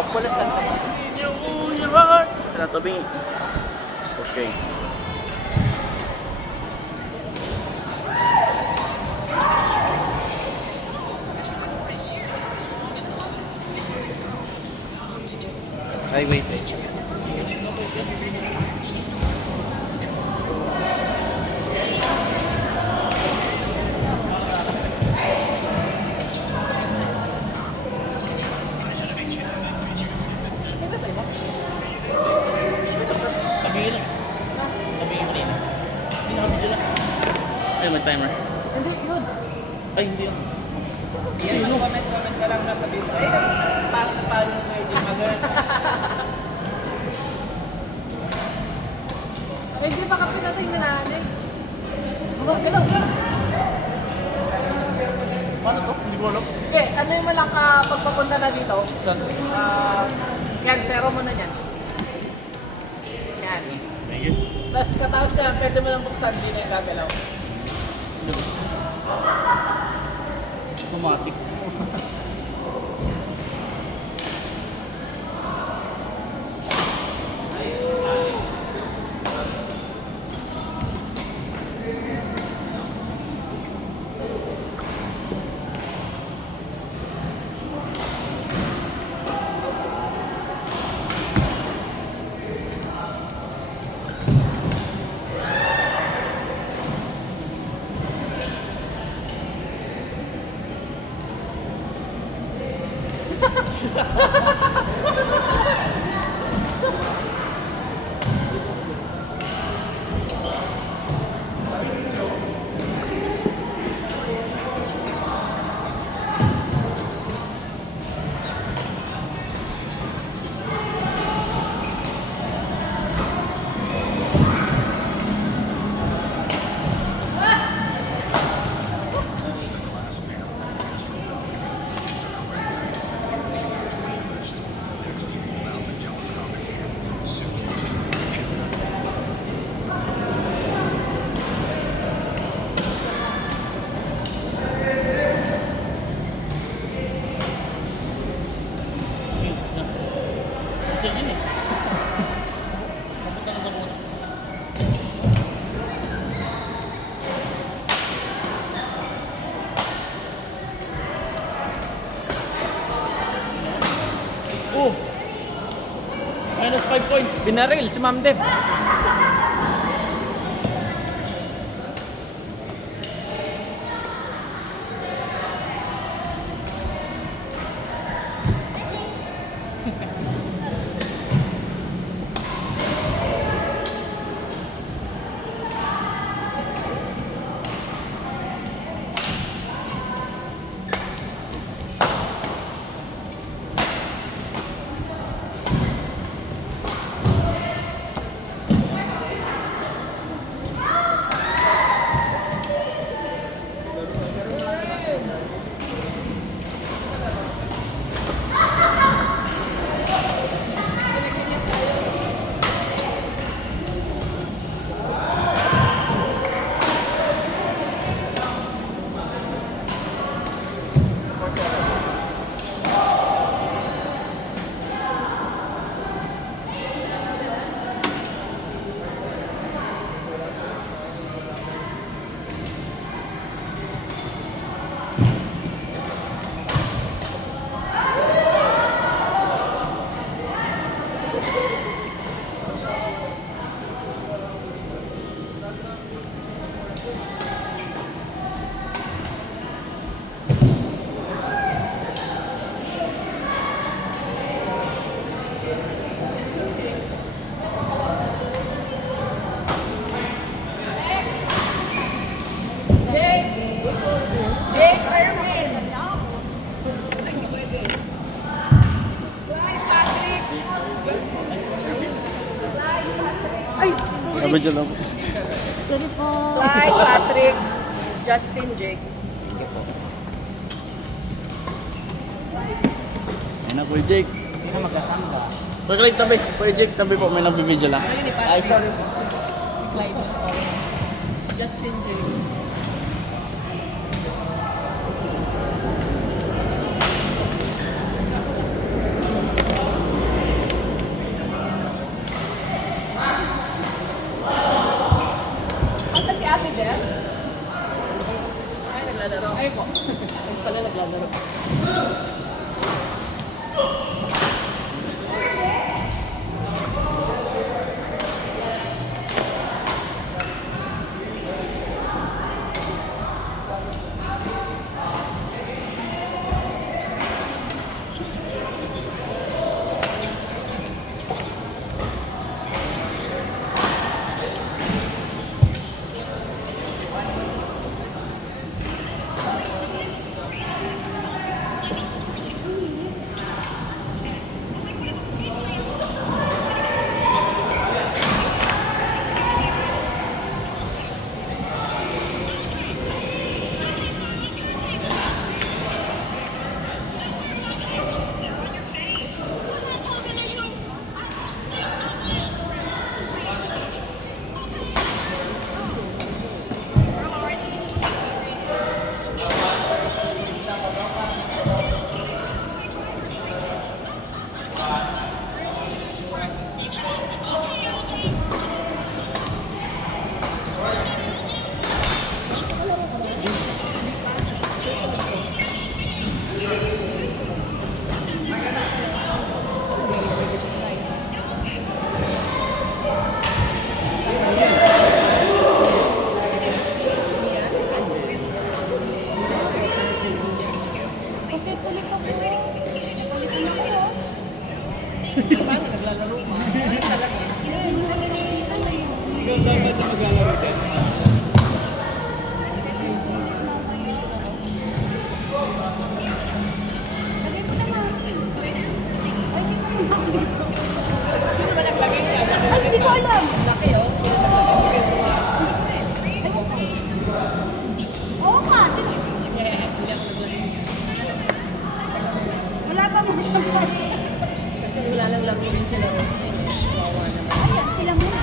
Pula Santa. Your heart. Ano to be? Okay. Ay, wait. Tabigin lang. Tabigin mo rin. Hindi nakabidyo lang. Ay, may timer. Hindi, yun. Ay, hindi yun. Yan, comment ka lang na sabihin mo. Ay, palo na kayo dyan, maganda. Ay, hindi pa ka pinatay na nanin. Gumagalaw. Paano to? Hindi ko alam. Okay, ano yung malang pagpapunta na dito? Saan? Yan, zero mo na yan. Yan. Thank you. Tapos katapos yan, pwede mo lang buksan, hindi na yung gagalaw. Automatic. Diyan yun eh. Papunta na sa bonus. Oh! Minus 5 points. Binaril si Ma'am Deb. Jake Erwin. Clyde Patrick. Ay, Sabi dyan lang. Sorry po. Clyde, Patrick, Justin, Jake. Ayun na, Kuya Jake. Hindi na magkasama ka. Pag-click tabi. Kuya Jake, tabi po. May nagbibideo lang. Ano yun ni Ay, Patrick? sorry. Clyde. Justin Jake. Ay pala naglalaro. Kasi tuloy kasi. Salitin ako. Paano naglalaro ka? Ano talaga? Ikaw dapat na maglalaro din. Lagay ko na natin. Ay, sino naman ako dito? Sino ba naglagay niya? Ay, hindi ko alam. Laki oh. Sino naglagay niya sa mga... Ay, oo nga. Sino? Yeah, hindi ako naglagay niya. Wala pa mo siyang part. Kasi wala lang laro rin sila Rose. Kawawa naman. Ayan, sila muna.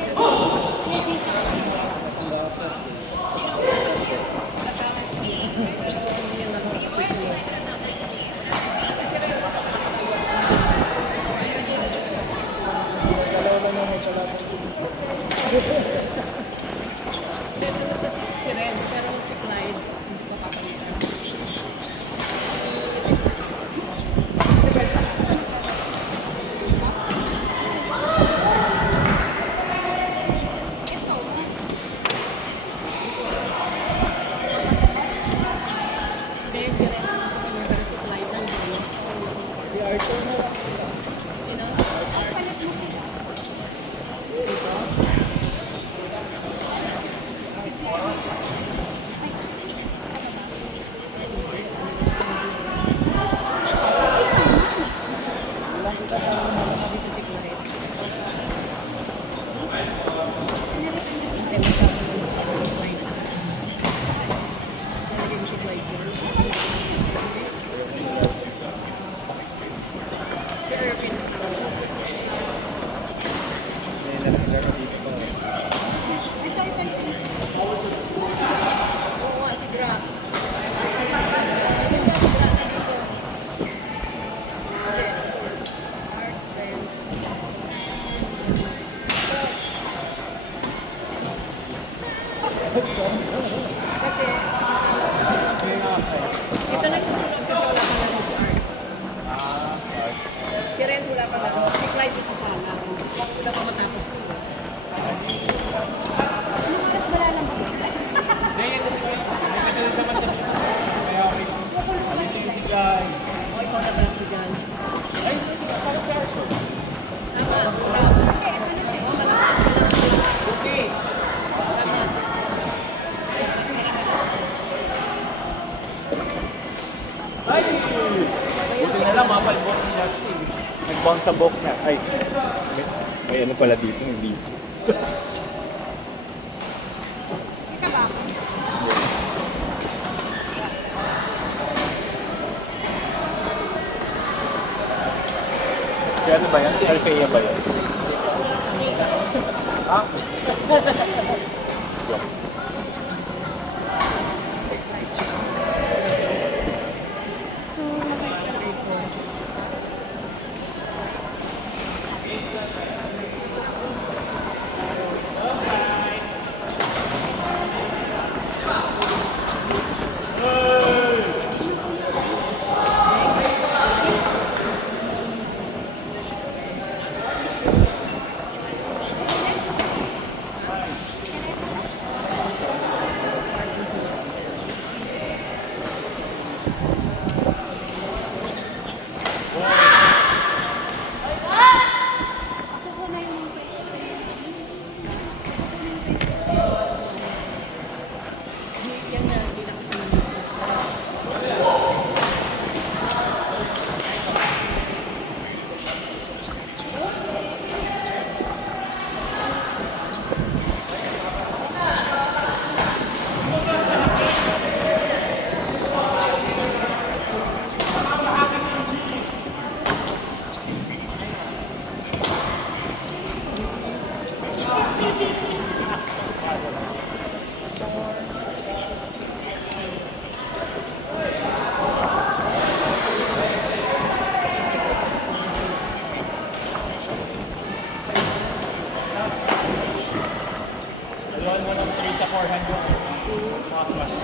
Umalis ka muna dito. Ano? Dalawa lang naman sa lahat. Hindi, sunod na si Ren, pero si Clyde, makakalitan. Hindi, si Ren, pero si Clyde nandun. Si Arthur na lang. Sino? Palit mo sila. Dito? Dito si Clyde. Hindi, masyado na si Clyde. Nalagay mo si Clyde dyan. Si Irvin. May naglaro dito. Ito. Oo nga, si Gra. Ayun ba, si Gra na dito. Art friends. Kasi, ito nagsusunod kasi wala pa laro si Art. Si Renz wala pa laro. Si Clyde yung kasala. Wala pa matapos ito. Anong oras ba lalambot sila? Kasunod naman siya. Kaya okay. Kukulong ba sila? Si Guy. O, ikaw na pala ko dyan. Ay, hindi siya. Parang si Arthur. Tama, bravo. Hindi, ito na siya. O, malakas. Okay. Tama. Ay! Buti na lang, mapalbot ni Justin. mukbang sa bok na. Ay, may ano pala dito, hindi. Ika ba? Kaya ano ba yan? Alfea ba yan? Ah? Pasok ko na yung fresh Yan na, relax mo na. Dalawin mo ng 3 to 400. Mga smash.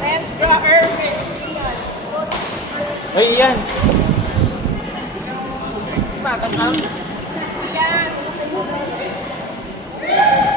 Let's go, Irvin! Ay, yan! Bakit ang? Yan!